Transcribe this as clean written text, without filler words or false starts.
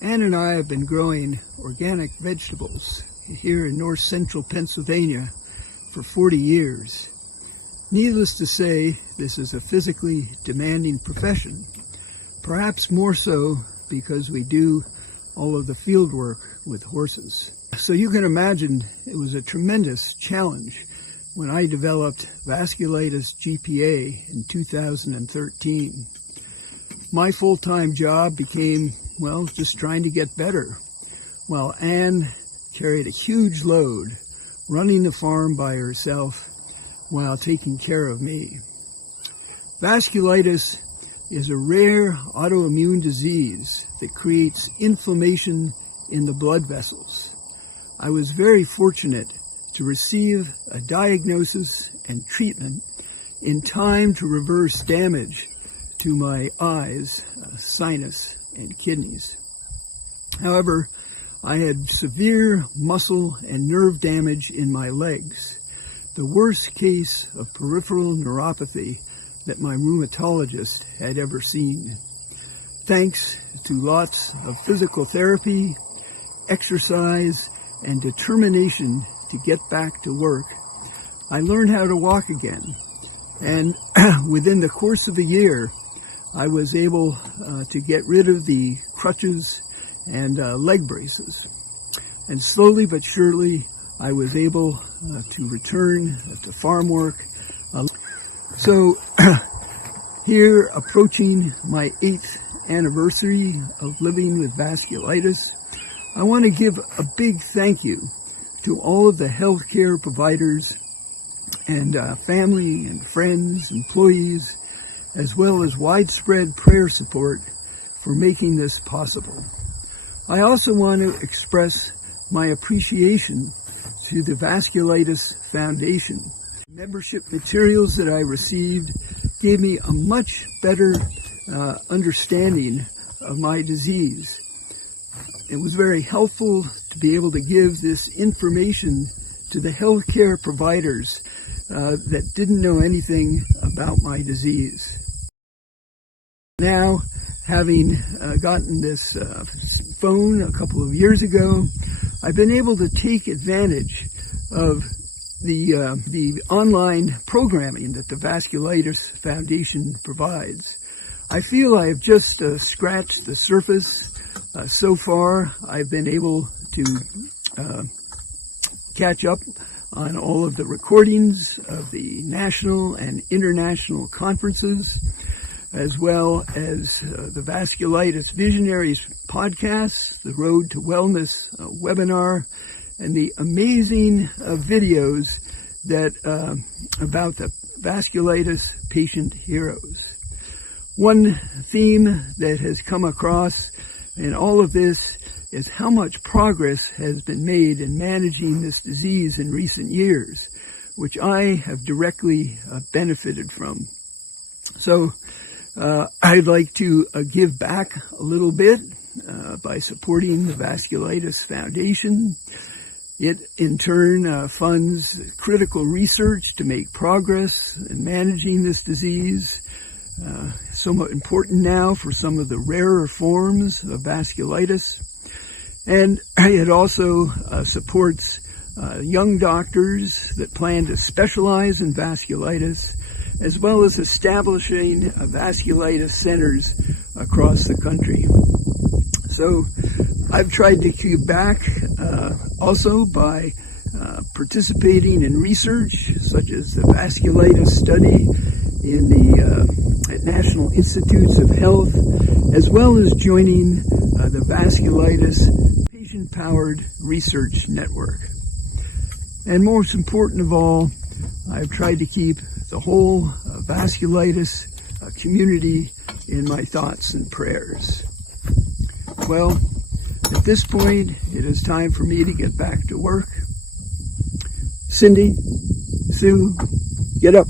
Ann and I have been growing organic vegetables here in north central Pennsylvania for 40 years. Needless to say, this is a physically demanding profession, perhaps more so because we do all of the field work with horses. So you can imagine it was a tremendous challenge when I developed vasculitis GPA in 2013. My full-time job became, well, just trying to get better, while Ann carried a huge load, running the farm by herself while taking care of me. Vasculitis is a rare autoimmune disease that creates inflammation in the blood vessels. I was very fortunate to receive a diagnosis and treatment in time to reverse damage to my eyes, sinus, and kidneys. However, I had severe muscle and nerve damage in my legs, the worst case of peripheral neuropathy that my rheumatologist had ever seen. Thanks to lots of physical therapy, exercise, and determination to get back to work, I learned how to walk again. And within the course of a year, I was able to get rid of the crutches and leg braces. And slowly but surely, I was able to return to farm work. So here, approaching my 8th anniversary of living with vasculitis, I want to give a big thank you to all of the healthcare providers and family and friends, employees, as well as widespread prayer support for making this possible. I also want to express my appreciation to the Vasculitis Foundation. Membership materials that I received gave me a much better understanding of my disease. It was very helpful to be able to give this information to the healthcare providers that didn't know anything about my disease. Now, having gotten this phone a couple of years ago, I've been able to take advantage of the online programming that the Vasculitis Foundation provides. I feel I have just scratched the surface. So far, I've been able to catch up on all of the recordings of the national and international conferences, as well as the Vasculitis Visionaries podcast, the Road to Wellness webinar, and the amazing videos that about the vasculitis patient heroes. One theme that has come across in all of this is how much progress has been made in managing this disease in recent years, which I have directly benefited from. So I'd like to give back a little bit by supporting the Vasculitis Foundation. It, in turn, funds critical research to make progress in managing this disease, somewhat important now for some of the rarer forms of vasculitis. And it also supports young doctors that plan to specialize in vasculitis, as well as establishing vasculitis centers across the country. So I've tried to give back also by participating in research such as the vasculitis study in the National Institutes of Health, as well as joining the Vasculitis Patient-Powered Research Network. And most important of all, I've tried to keep the whole vasculitis community in my thoughts and prayers. Well, at this point, it is time for me to get back to work. Cindy, Sue, get up.